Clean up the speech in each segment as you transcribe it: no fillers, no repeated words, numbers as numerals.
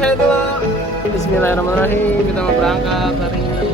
hehe dulu. Bismillahirrahmanirrahim. Kita mau berangkat hari ini.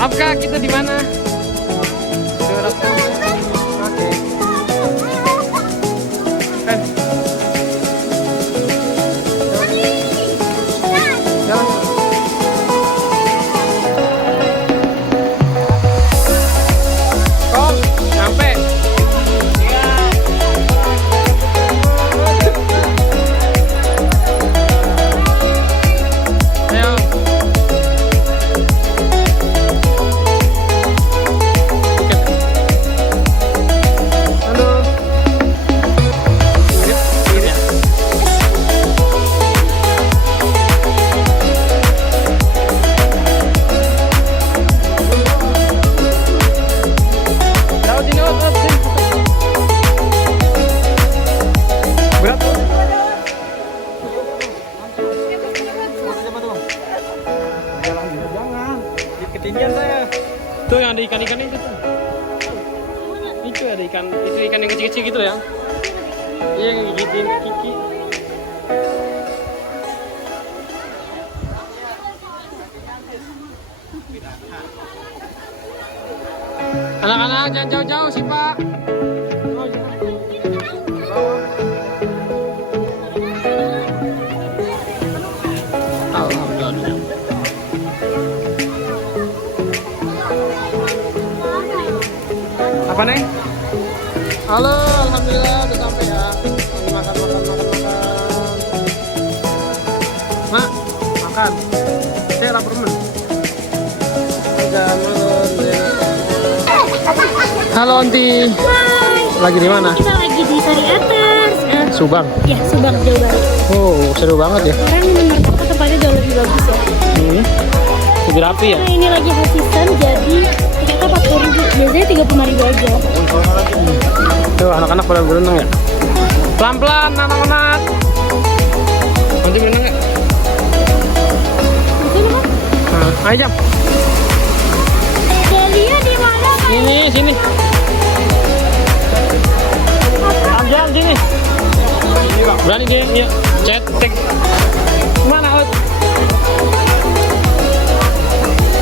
Apakah kita di mana? Oke. Jalan. Stop, sampai. Ayo. Ketinggian saya. Tuh yang ada ikan-ikan itu tuh. Itu ada ikan, itu ikan yang kecil-kecil gitu ya. Iya yang gigitin Kiki. Anak-anak jangan jauh-jauh sih Pak. Alhamdulillah. Apa Neng? Halo, alhamdulillah udah sampai ya. Lagi makan. Mak, makan. Saya lapar men. Halo Onti. Lagi di mana? Kita lagi di Sari Atas. Subang. Ya, Subang, Jawa Barat. Oh, seru banget ya. Sekarang menurut aku tempatnya jauh lebih bagus ya. Lebih rapi ya. Nah, ini lagi high season, jadi tiketnya 40.000. Biasanya 35.000 aja. Tuh anak-anak pada berenang ya. Pelan-pelan anak-anak. Nanti berenang ya. Di sini kan? Nah, ayo jam. Delia di mana? Sini. Jam sini. Berani dia, ya. Cetek. Mana Ot?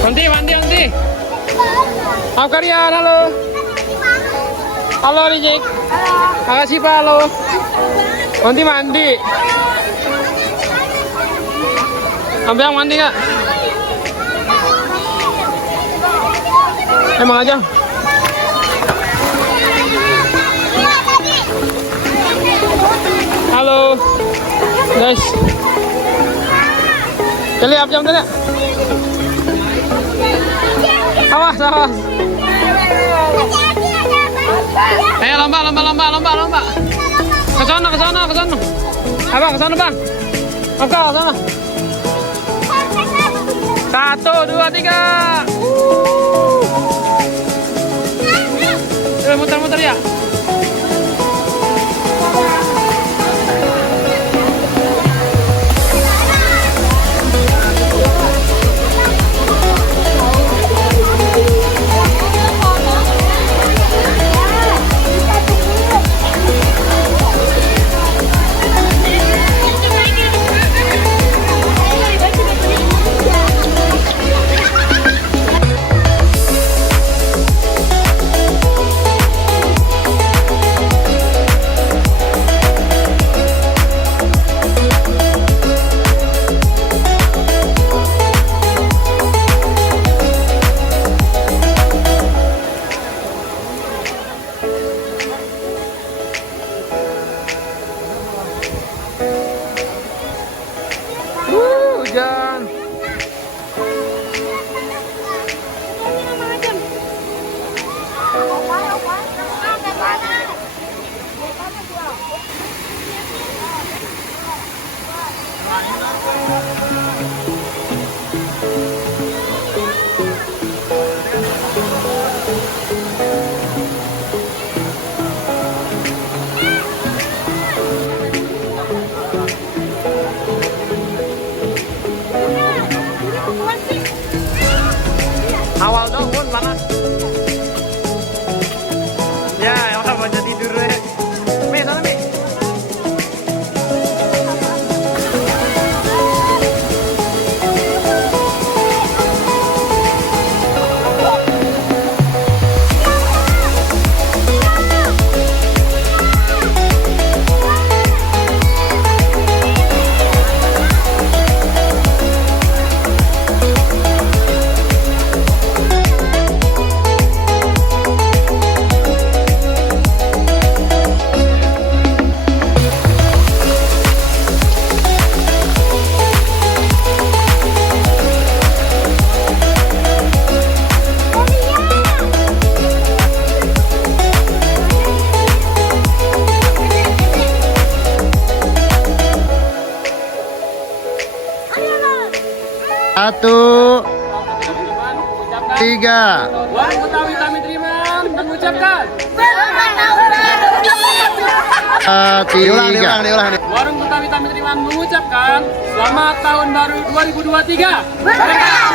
Onti. Apa kalian? Halo. Halo Rijik. Makasih Pak, halo. Onti mandi. Ambil mandi nggak? Emang aja. Halo guys. Jadi apa jam tadi? Awas. Ayo lomba. Ke sana. Abang, ke sana bang. Oke, ke sana. 1, 2, 3. Muter-muter ya. Hujan. Awal dong, Bun, panas. Ya, yang mau jadi tidur deh. Mi, sana Mi. Satu, tiga. Warung Betawi kami terima mengucapkan. Tiga. Warung Betawi kami terima mengucapkan selamat tahun baru 2023. Berkah.